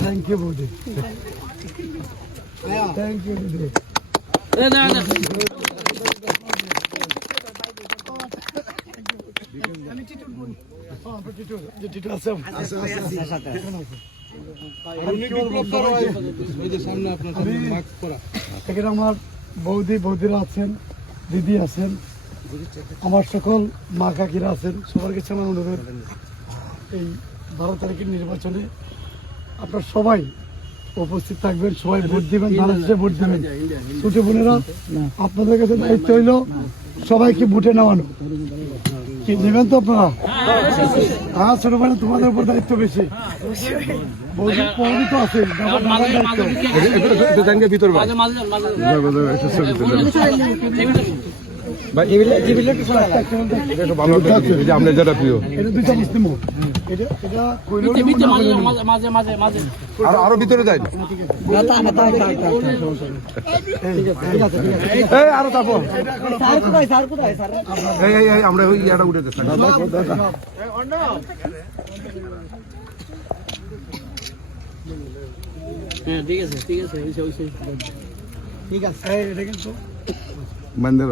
Thank you বৌদি, thank you দিদি। এখানে আমার বৌদিরা আছেন, দিদি আছেন, আমার সকল মা কাকিরা আছেন। সবার কাছে আমার অনুরোধ, এই 12 তারিখের নির্বাচনে আপনারা সবাই উপস্থিত থাকবেন, সবাই ভোট দিবেন, বাংলাদেশে ভোট দিবেন। ছোট বোনেরা, আপনাদের কাছে দায়িত্ব হইল সবাইকে ভোটে নেওয়ানো। কি নেবেন তো আপনারা? হ্যাঁ, ছোট বোনে তোমাদের উপর দায়িত্ব বেশি। বৌদি তো আছে, আমরা যারা প্রিয় আরো ভিতরে যাই আরো তারপর আমরা ওই ইয়াটা উঠে ঠিক আছে ঠিক আছে ঠিক আছে। মন্দির